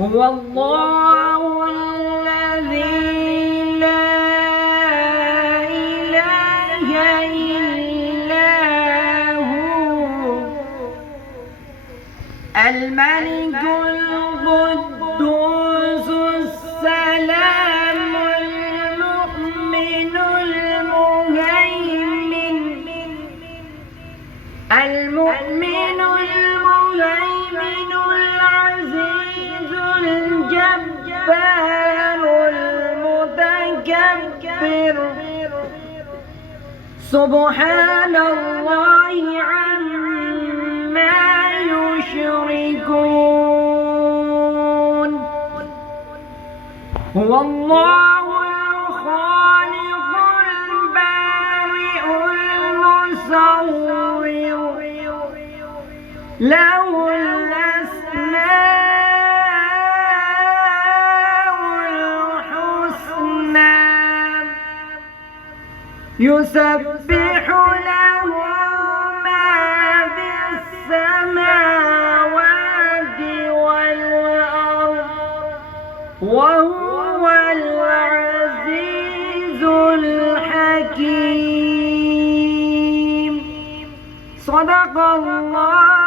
هو الله الذي لا إله إلا هو الملك القدوس السلام المؤمن المهيمن العزيز الجبار المتكبر سبحان الله عما يشركون. هو الله الخالق البارئ المصور له الأسماء الحسنى يسبح له ما في السماوات والأرض وهو العزيز الحكيم. صدق الله